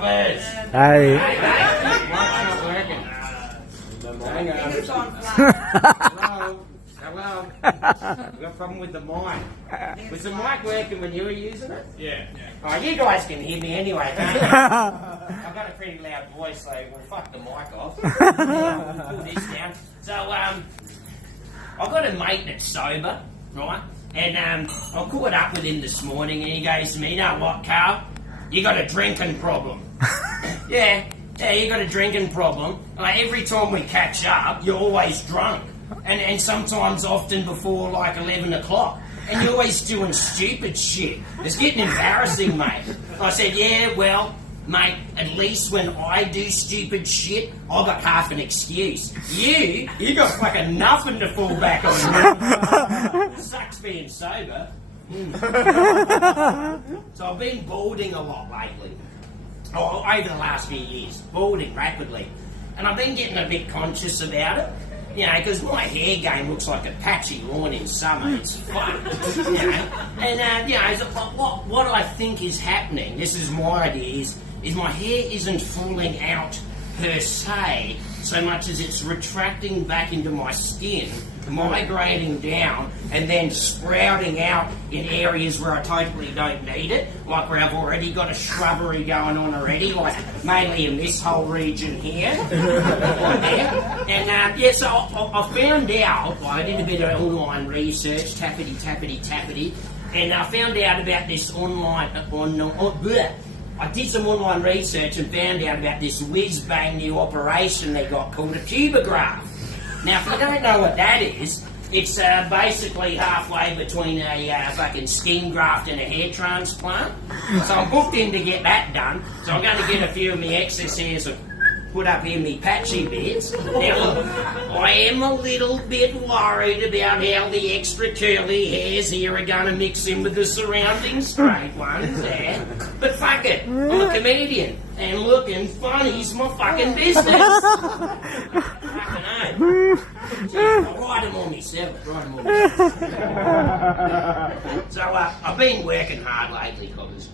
Chuckles. Hey. Hey, mate. What's not working? Hang on. It's on flat. Hello. I've got a problem with the mic. Was the mic working when you were using it? Yeah. Oh, you guys can hear me anyway, can't you? I've got a pretty loud voice, so we'll fuck the mic off. Pull this down. So, I've got a mate that's sober, right? And I caught up with him this morning, and he goes to me, "You know what, Carl? You got a drinking problem." Yeah, you got a drinking problem. Like, every time we catch up, you're always drunk. And sometimes often before like 11 o'clock. And you're always doing stupid shit. It's getting embarrassing, mate. I said, yeah, well, mate, at least when I do stupid shit, I got half an excuse. You got fucking nothing to fall back on. Sucks being sober. So I've been balding a lot lately. Over the last few years. Balding rapidly. And I've been getting a bit conscious about it. You know, because my hair game looks like a patchy lawn in summer. It's fucked, you know. And, you know, what I think is happening, this is my idea, is my hair isn't falling out per se, so much as it's retracting back into my skin, migrating down, and then sprouting out in areas where I totally don't need it, like where I've already got a shrubbery going on already, like mainly in this whole region here. And so I found out, I did a bit of online research, tappity, and I found out about this I did some online research and found out about this whiz-bang new operation they got called a pubigraph. Now, if you don't know what that is, it's basically halfway between a fucking skin graft and a hair transplant. So I'm booked in to get that done. So I'm going to get a few of my excess hairs and put up in me patchy bits. Now, look, I am a little bit worried about how the extra curly hairs here are going to mix in with the surrounding straight ones. Yeah. But fuck it, I'm a comedian, and looking funny's my fucking business. Fucking hell. I'll write them on myself. So I've been working hard lately, because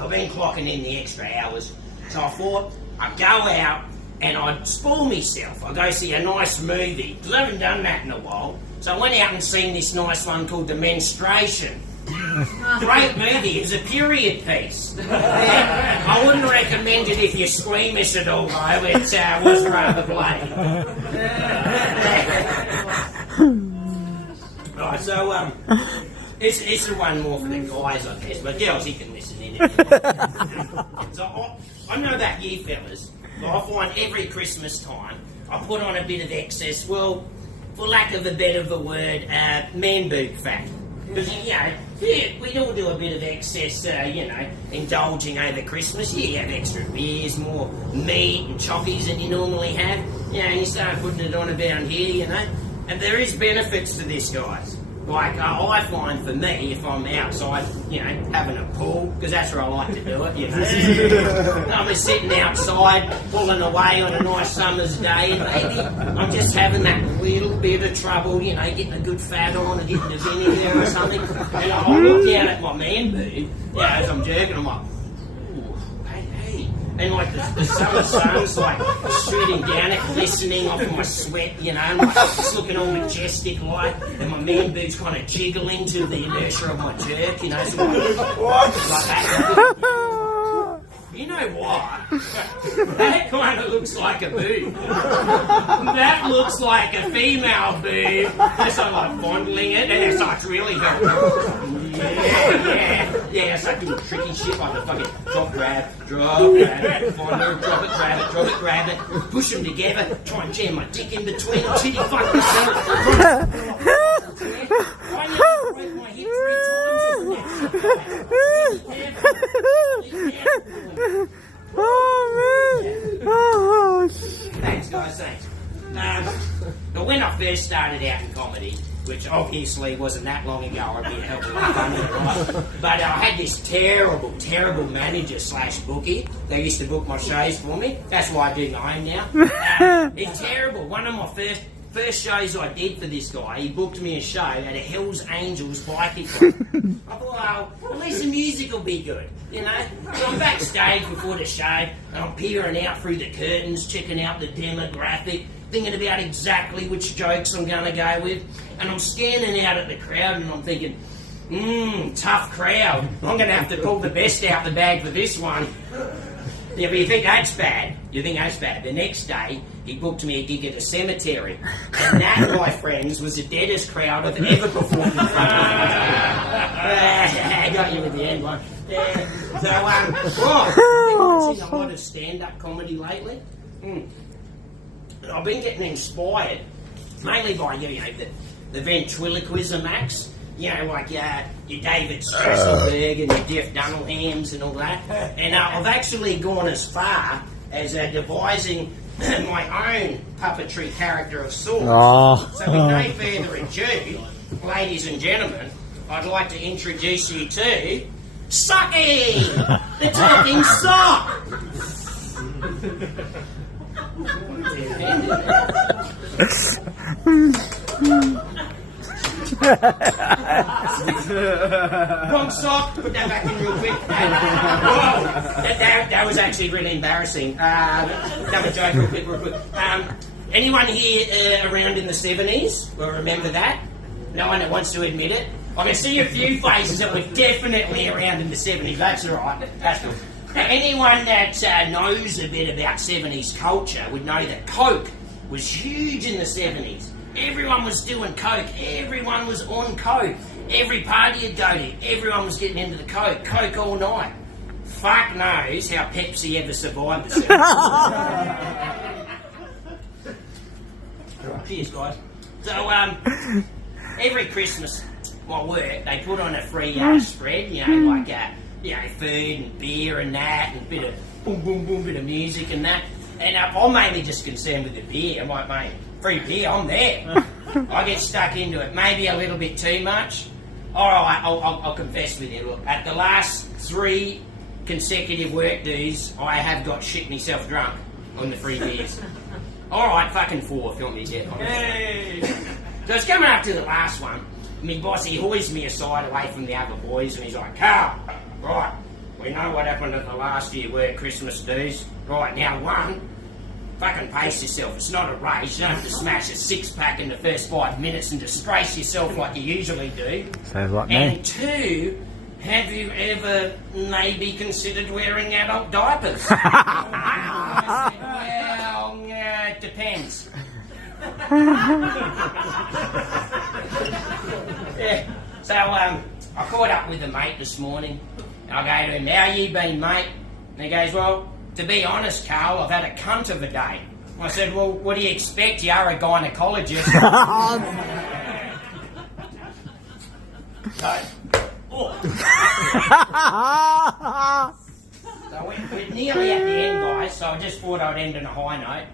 I've been clocking in the extra hours. So I thought I'd go out and I'd spoil myself. I'd go see a nice movie, because I haven't done that in a while. So I went out and seen this nice one called The Menstruation. Great movie. It's a period piece. I wouldn't recommend it if you're squeamish at all, though. It was rather bloody. Right, so it's the one more for the guys, I guess. But girls, you can listen in. So I know about you fellas, but I find every Christmas time I put on a bit of excess, well, for lack of a better word, man boob fat. Because, you know, we all do a bit of excess, indulging over Christmas. You have extra beers, more meat and chockies than you normally have. You know, and you start putting it on about here, you know. And there is benefits to this, guys. Like, I find for me, if I'm outside, you know, having a pool, because that's where I like to do it, you know. I'm just sitting outside, pulling away on a nice summer's day, and maybe I'm just having that little bit of trouble, you know, getting a good fat on or getting a vinegar or something. And I look down at my man boob, you know, as I'm jerking, I'm like, ooh, hey. And like the summer sun's like shooting down it, glistening off my sweat, you know, and like just looking all majestic like, and my man boob's kind of jiggling to the inertia of my jerk, you know, so like that. You know what? That kind of looks like a boob. That looks like a female boob. So I'm like fondling it, and it starts really helping. Yeah, it's like doing tricky shit like a fucking drop, grab, fonder, grab it, push them together, try and jam my dick in between them, titty fuck myself. I need to break my hip 3 times. Oh man! Oh shit! Thanks, guys, thanks. But when I first started out in comedy, which obviously wasn't that long ago, I'd be a hell of a lot funnier, right? But I had this terrible manager / bookie. They used to book my shows for me. That's why I do my own now. It's terrible. One of my first shows I did for this guy, he booked me a show at a Hells Angels biking club. I thought, well, least the music will be good, you know. So I'm backstage before the show, and I'm peering out through the curtains, checking out the demographic, thinking about exactly which jokes I'm going to go with, and I'm scanning out at the crowd, and I'm thinking, tough crowd. I'm going to have to pull the best out the bag for this one. Yeah, but you think that's bad. The next day, he booked me a gig at a cemetery. And that, my friends, was the deadest crowd I've ever performed in front of. I got you at the end one. Yeah. So, I've been watching a lot of stand-up comedy lately. I've been getting inspired, mainly by, the ventriloquism acts. You know, like your David Strassenberg and your Jeff Dunelhams and all that. And I've actually gone as far as devising my own puppetry character of sorts. So with no further ado, ladies and gentlemen, I'd like to introduce you to Sucky, the talking sock. Wrong sock. Put that back in real quick. That was actually really embarrassing. Another joke real quick. Anyone here around in the 70s will remember that? No one that wants to admit it? I can see a few faces that were definitely around in the 70s. That's all right. That's cool. Now, anyone that knows a bit about 70s culture would know that Coke was huge in the 70s. Everyone was doing Coke. Everyone was on Coke. Every party you'd go to, everyone was getting into the Coke. Coke all night. Fuck knows how Pepsi ever survived the 70s. Cheers, guys. So, every Christmas, my work, they put on a free spread, like food and beer and that, and a bit of boom, boom, boom, bit of music and that. And I'm mainly just concerned with the beer. I'm like, mate, free beer, I'm there. I get stuck into it, maybe a little bit too much. All right, I'll confess with you. Look, at the last 3 consecutive work dues, I have got shit myself drunk on the free beers. All right, fucking 4 if you want me to get on. Hey. So it's coming up to the last one. My boss, he hoists me aside away from the other boys, and he's like, Carl, right, we know what happened at the last year work Christmas dues. Right, now one, fucking pace yourself. It's not a race. You don't have to smash a 6-pack in the first 5 minutes and disgrace yourself like you usually do. Sounds like me. And 2, have you ever maybe considered wearing adult diapers? I said, well, yeah, it depends. Yeah. So I caught up with a mate this morning, and I go to him, how you been, mate? And he goes, well, to be honest, Carl, I've had a cunt of a day. I said, well, what do you expect? You are a gynaecologist. So we're nearly at the end, guys, so I just thought I'd end on a high note.